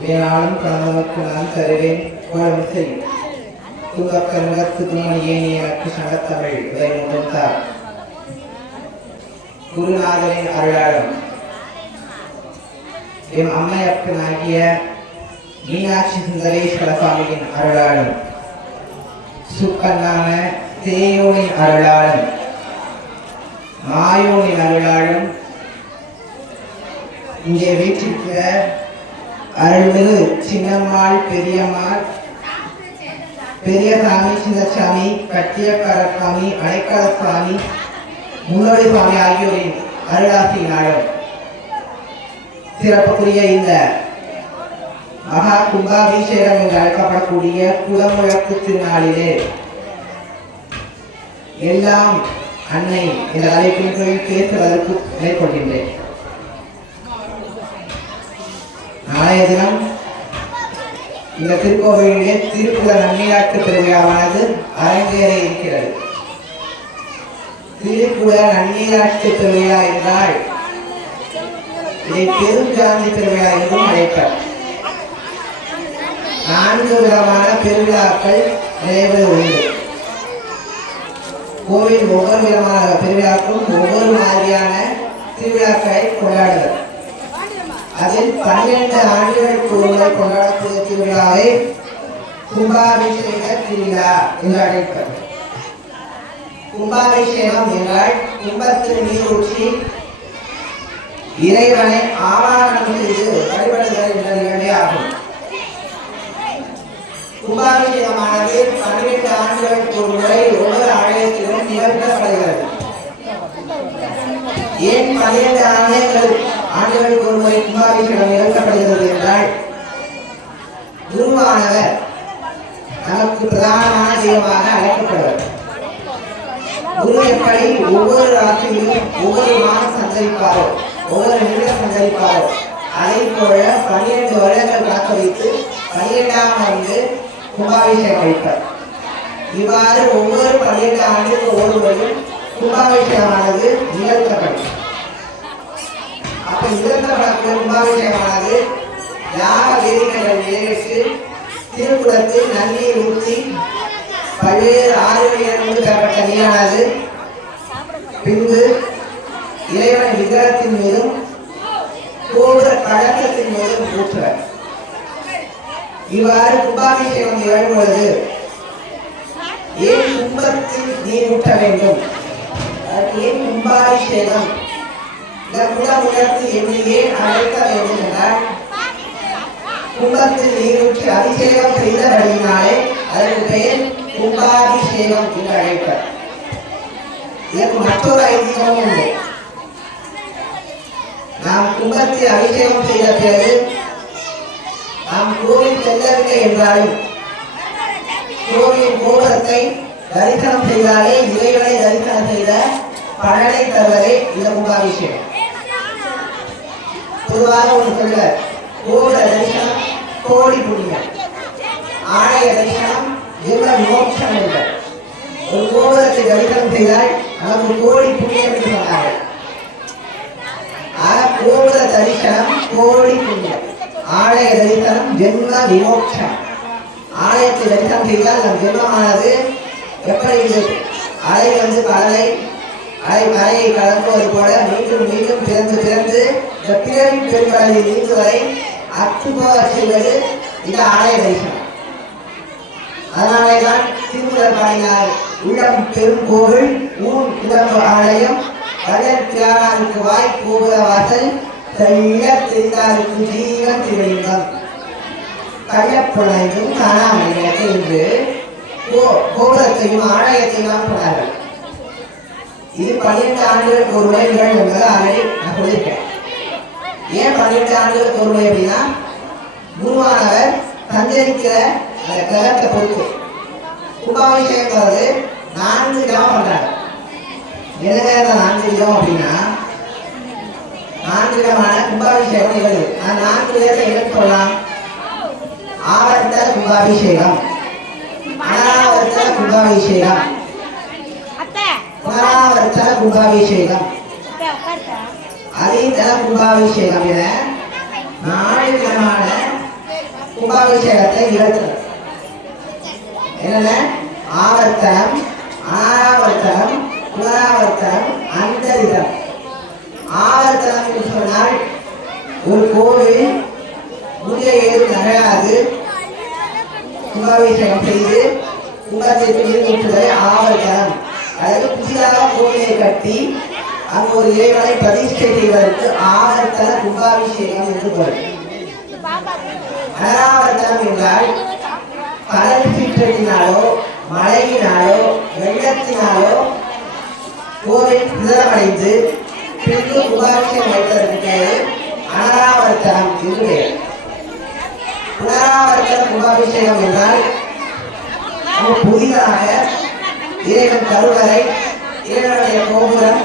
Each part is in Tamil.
வேளாளும் பிரணவக்கு நான் தருவேன் வாழும் செய். துங்கக்கரங்கத்து துமணியே நீ எனக்கு சங்கத்தமிழ் உதை முதல்தார் குருநாதரின் அருளாளம் என் அம்மையப்பனாகிய மீனாட்சி சுந்தரேஸ்வர சுவாமியின் அருளாளம் சுக்கண்ணான தேயோனின் அருளாளம் மாயோனின் அருளாளம் இங்கே வீட்டிருக்கிற அருள்மிகு சின்னம்மாள் பெரியம்மாள் பெரியசாமி சின்னசாமி கட்டியக்காரசாமி அடைக்கலசாமி முன்னோடி சுவாமி ஆகியோரின் அருளாசியினாலும் சிறப்புக்குரிய இந்த மகா கும்பாபிஷேகம் என்று அழைக்கப்படக்கூடிய குலமுழக்கு திருநாளிலே எல்லாம் அன்னை இந்த அழைப்பின் கீழ் பேசுவதற்கு மேற்கொள்கின்றேன் நாளைய தினம் இந்த திருக்கோவிலிலே திருக்குல நன்னீராட்டு திருவிழாவானது அரங்கேற இருக்கிறது. திருக்குல நன்னீராட்டு திருவிழா என்றால் இதை பெருஞ்சாந்தி திருவிழா என்றும் அழைப்பர். நான்கு விதமான பெருவிழாக்கள் நிறைவேற உண்டு. கோவில் ஒவ்வொரு விதமான பெருவிழாக்கும் ஒவ்வொரு மாதிரியான திருவிழாக்களை கொண்டாடுகிறது அதில் பன்னிரண்டு ஆண்டுகள் ஒருமுறை கொண்டாடக்கூடிய திருவிழாவை கும்பாபிஷேக திருவிழா என்று அழைப்பது கும்பாபிஷேகம் என்றால் கும்பத்தில் நீர் ஊற்றி இறைவனை ஆவாரணம் செய்து வழிபடுதல் என்ற நிகழ்வே ஆகும். கும்பாபிஷேகமானது பன்னிரண்டு ஆண்டுகளுக்கு ஒரு முறை ஒவ்வொரு ஆலயத்திலும் நிகழ்த்தப்படுகிறது. ஏன் பன்னிரண்டு ஆலயங்களுக்கு ஆண்டுகளுக்கு ஒரு முறை கும்பாபிஷேகம் இறக்கப்படுகிறது என்றால் குருவானவர் நமக்கு பிரதானமான தெய்வமாக அழைக்கப்படுவார். குரு எப்படி ஒவ்வொரு ராத்திரியிலும் ஒவ்வொரு மாதம் சஞ்சரிப்பாரோ ஒவ்வொரு நிமிடம் சஞ்சரிப்பாரோ அதை போல பன்னிரண்டு வருடங்கள் காக்க வைத்து பன்னிரெண்டாம் ஆண்டு கும்பாபிஷேகம் வைப்பார் இவ்வாறு ஒவ்வொரு பன்னிரெண்டு ஆண்டுக்கு ஒவ்வொருவரும் முறையும் கும்பாபிஷேகமானது நிகழ்த்தப்படும். அப்ப இறந்த நிகழ்த்தப்படக்கூடிய கும்பாபிஷேகமானது யாக வேதிகள் நிறைவேற்றி திருக்குளத்தில் நன்னீர் ஊற்றி பல்வேறு ஆறுகளிலிருந்து பெறப்பட்ட நீரானது பின்பு இறைவன் விக்கிரகத்தின் மீதும் கோபுர பழக்கத்தின் மீதும் ஊற்றுவர். இவ்வாறு கும்பாபிஷேகம் நிகழும் பொழுது ஏன் கும்பத்தில் நீர் ஊற்ற வேண்டும்? ஏன் கும்பாபிஷேகம்? இந்த குலமுகத்து என்று அழைக்க வேண்டும் என்றால் கும்பத்தில் நீர் அபிஷேகம் செய்தபடியினாலே அதற்கு பெயர் கும்பாபிஷேகம் என்று அழைப்பர் இதற்கு மற்றொரு ஐதீகமும் உண்டு நாம் கும்பத்தில் அபிஷேகம் செய்த பிறகு நாம் கோவில் செல்லவில்லை என்றாலும் கோவில் கோபுரத்தை தரிசனம் செய்தாலே இறைவனை தரிசனம் செய்த பலனை தருவதே இந்த கும்பாபிஷேகம் பொதுவாக ஒரு சொல்வர் கோபுர தரிசனம் கோடி புண்ணியம். ஆலய தரிசனம் ஜீவ மோட்சம் என்பர் ஒரு கோபுரத்தை தரிசனம் செய்தால் நமக்கு கோடி புண்ணியம் என்று சொன்னார்கள். ஆக கோபுர தரிசனம் கோடி புண்ணியம். ஆலய தரிசனம் ஜென்ம விமோட்சம். ஆலயத்தை தரிசனம் செய்தால் நம் ஜென்மமானது எப்படி இருக்கு அலை வந்து கடலை அலை கரையை கலந்துவது போல மீண்டும் மீண்டும் பிறந்து பிறந்து இந்த பிறவி பெருங்கடலை நீங்குவதை அத்துபோக செய்வது இது ஆலய தரிசனம். அதனாலே தான் திருமுறை பாடினார் உள்ளம் பெரும் கோவில் ஊன் உடம்பு ஆலயம் கடன் தியானாருக்கு வாய் கோபுர வாசல் தெள்ள திருந்தாருக்கு ஜீவன் திருலிங்கம். கள்ளப்புலனையும் காணாமல் என்று கோபுரத்தையும் ஆலயத்தையும் தான் போனார்கள். இது பன்னிரண்டு ஆண்டுகளுக்கு ஒரு முறை நிகழ்வு என்பதை ஆல்ரெடி நான் சொல்லியிருக்கேன் ஏன் பன்னிரண்டு ஆண்டுகளுக்கு ஒரு முறை அப்படின்னா குருவானவர் சஞ்சரிக்கிற அந்த கிரகத்தை பொறுத்து கும்பாபிஷேகங்கிறது நான்கு விதமாக பண்றாங்க என்னங்க நான்கு விதம் அப்படின்னா நான்கு விதமான கும்பாபிஷேகம் நிகழ்வு அந்த நான்கு விதத்தை என்ன சொல்லலாம் ஆவர்த்த கும்பாபிஷேகம் அனாவர்த்த கும்பாபிஷேகம் அத்தை புனராவர்த்த கும்பாபிஷேகம் அத்தை உட்காருக்கா அதீத கும்பாபிஷேகம் என நாலு விதமான கும்பாபிஷேகத்தை நிகழ்த்தணும் என்னென்ன? ஆவர்த்தனம் ஆவர்த்தனம் புனராவர்த்தனம் அந்தரிதம். ஆவர்த்தனம் சொன்னால் ஒரு கோவில் பூஜை ஏதும் நகராது. கும்பாபிஷேகம் செய்து கும்பத்திற்கு நீர் ஆவர்த்தனம் அதாவது புதிதாக கோவிலை கட்டி அங்கு ஒரு இறைவனை பிரதிஷ்டை செய்வதற்கு ஆவர்த்தன கும்பாபிஷேகம் என்று பொருள். அனாவர்த்தனம் என்றால் கடல் சீற்றத்தினாலோ மழையினாலோ வெள்ளத்தினாலோ கோவில் சிதறமடைந்து பின்பு கும்பாபிஷேகம் வைத்ததற்கு பெயர் அனாவர்த்தனம் என்று பெயர். புனராவர்த்தன கும்பாபிஷேகம் என்றால் புதிதாக இறைவன் கருவறை இறைவனுடைய கோபுரம்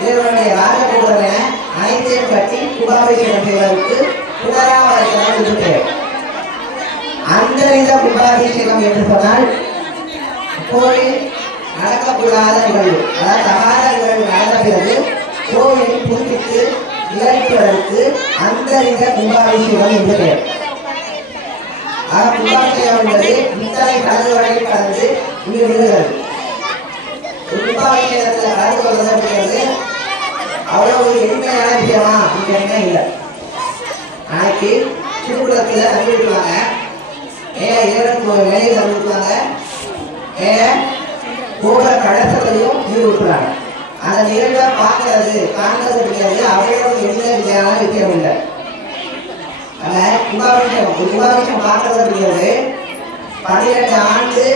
இறைவனுடைய ராஜகோபுரம் என அனைத்தையும் கட்டி கும்பாபிஷேகம் செய்வதற்கு புனராவர்த்தனம் என்று பெயர் அந்தரித குபாபிஷேகம் என்று சொன்னால் கோயில் நடக்கக்கூடாத நிகழ்வு அதாவது தகாத நிகழ்வு நடந்த பிறகு கோவில் புதுப்பித்து இறைப்பதற்கு அந்தரித கும்பாபிஷேகம் என்று பெயர். ஆக கும்பாபிஷேகம் என்பது இத்தனை கலந்துரையை கடந்து இங்கு நிகழ்கிறது ஒரு கும்பாபிஷேகத்தில் கலந்து கொள்வது அப்படிங்கிறது அவ்வளவு ஒரு எளிமையான விஷயமா இல்லை? நாளைக்கு திருக்குளத்தில் அறிவிப்பாங்க விட்டுவாங்க மேலே இறைவனுக்கு அறிவிப்பாங்க வேலையை தண்ணி விட்டுவாங்க மேலே கோபுர கலசத்தையும் நீர் விட்டுறாங்க அந்த பார்க்கறது காண்கிறது அவையோட அவ்வளவு எளிமையான விஷயம் இல்லை. அந்த கும்பாபிஷேகம் கும்பாபிஷேகம் பார்க்கறது அப்படிங்கிறது பன்னிரெண்டு ஆண்டு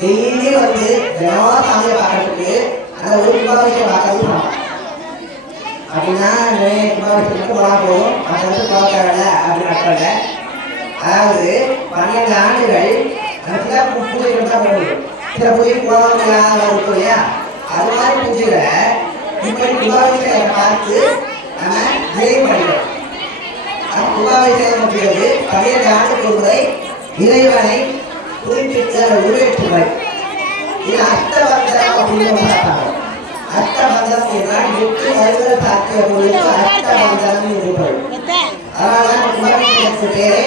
டெய்லியும் வந்து தினமும் சாமியை பார்க்கறதுக்கு அந்த ஒரு கும்பாபிஷேகம் பார்க்கறது அப்படின்னா சொல்லிட்டு போனால் போதும் அது வந்து போக அப்படின்னு அர்த்தம் அதாவது பன்னெண்டு ஆண்டுகள் அந்த சில பூ- பூஜைகள் தான் பண்ண சில பூஜை போகாமல் இருக்கும் இல்லையா? அது மாதிரி பூஜைகளை இப்படி கும்பாபிஷேகத்தை பார்த்து நம்ம நிறைவு பண்ணிக்கிறோம். கும்பாபிஷேகம் அப்படிங்கிறது பன்னிரண்டு ஆண்டுக்கு ஒரு முறை இறைவனை குறிப்பிட்ட உருவேற்றுமை இது அஷ்டபந்தனம் அப்படின்னு பார்த்தாங்க. அஷ்டபந்தனம் என்றால் எட்டு வருடங்கள் தாக்கிய பொழுது அஷ்டபந்தனம் என்று பொருள் அதனால கும்பாபிஷேகத்துக்கு பேரே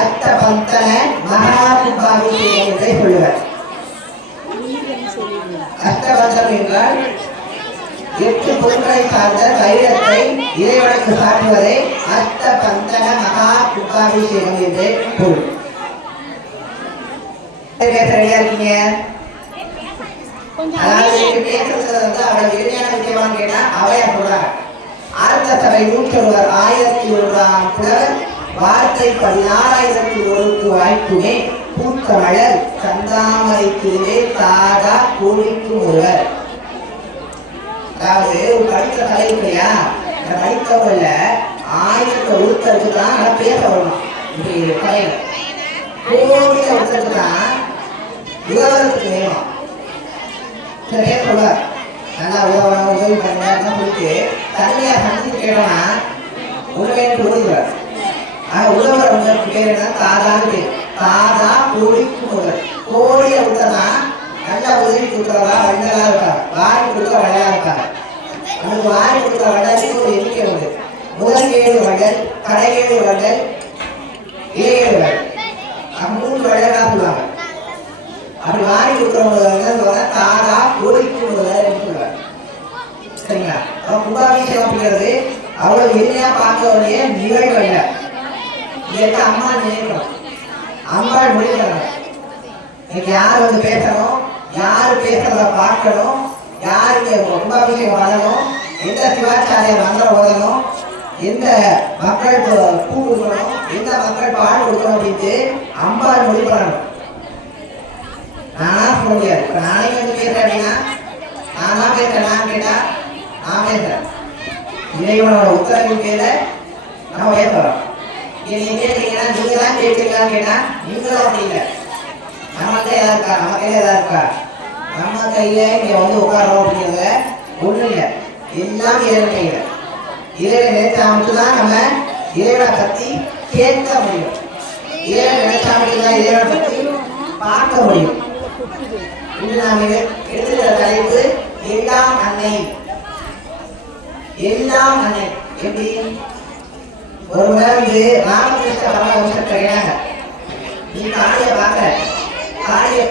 அஷ்டபந்தன மகா கும்பாபிஷேகம் என்றே சொல்லுவார் அஷ்டபந்தனம் என்றால் எட்டு பொருட்களை சார்ந்த வைரத்தை இறைவனுக்கு சாட்டுவதே அஷ்ட பந்தன மகா கும்பாபிஷேகம் என்று பொருள் பேச ரெடியா இருக்கீங்க அதாவது எளிமையான விஷயமான்னு கேட்டா அவையா சொல்றாங்க ஆழ்ந்த சபை நூற்றொருவர் ஆயிரத்தி ஒன்றாம் புலவர். வார்த்தை பதினாறாயிரத்தி ஒருக்கு வாய்ப்புமே பூத்த சந்தாமரை திருவே தாகா கோழிக்கு ஒருவர். அதாவது ஒரு படித்த கலை இல்லையா? அந்த படித்தவங்கள ஆயிரத்தை ஒருத்தருக்கு தான் நல்லா பேச வரணும். இப்படி கலையில கோடியில ஒருத்தருக்கு தான் உதவுறதுக்கு வேணும் சில பேர் சொல்லுவார் நல்லா உதவி பண்ணுங்க அப்படின்னு சொல்லிட்டு சந்திச்சு கேட்டோம்னா உண்மையை உதவுவார் ஆக உதவுறவங்களுக்கு பேர் என்ன? தாதான்னு தாதா கோடிக்கு முதல் கோடியை விட்டனா நல்லா உதவி கொடுக்குறவா வள்ளலா வாரி கொடுக்க வள்ளலா இருக்காங்க அவனுக்கு வாரி கொடுக்குற வள்ளலுக்கு ஒரு எண்ணிக்கை உண்டு. முதல் ஏழு வள்ளல் கடை ஏழு ஏழு வள்ளல் அப்ப மூணு சொல்லுவாங்க அப்படி வாரி கொடுக்குறவங்க வந்து சொல்லுவாங்க தாரா கோடிக்கு முதல் சொல்லுவாங்க சரிங்களா கும்பாபிஷேகம் அப்படிங்கிறது அவ்வளவு எளிமையா பார்க்க வேண்டிய நிகழ்வு அல்ல இதெல்லாம் அம்மா நினைக்கிறோம் அம்மா முடிக்கிறாங்க இன்னைக்கு யார் வந்து பேசணும்? யார் பேசுறத பார்க்கணும்? யாருக்கு கும்பாபிஷேகம் வளரும் எந்த சிவாச்சாரிய மந்திரம் ஓதணும்? எந்த மக்கள் பூ- கொடுக்கணும்? எந்த மக்கள் பால் கொடுக்கணும் அப்படின்ட்டு அம்பாள் முடிவு பண்ணணும். நானா சொல்ல முடியாது. இப்ப நானே வந்து பேசுறேன் அப்படின்னா நான் தான் பேசுறேன் நான் கேட்டா நான் இறைவனோட உத்தரவின் பேர நம்ம பேசுறோம் நீங்க கேட்டீங்கன்னா நீங்க தான் கேட்டா நீங்களும் அப்படி இல்லை. நம்ம கையில இருக்கா? நம்ம கையில தான் இருக்கா? நம்ம கையில இங்க வந்து உட்காரோம் அப்படிங்கிறத ஒண்ணு இல்லை எல்லாம் இறைவன் கையில. இறைவன் நினைச்சா மட்டும்தான் நம்ம இறைவனை பத்தி கேட்க முடியும். இறைவன் நினைச்சா மட்டும்தான் இறைவனை பத்தி பார்க்க முடியும். இன்று நாம் எடுத்துக்கிற தலைப்பு எல்லாம் அன்னை எல்லாம் எப்படி? ஒரு வந்து ராமகிருஷ்ண பரமஹம்சர் கிடையாது நீ காளிய பார்க்க. காளிய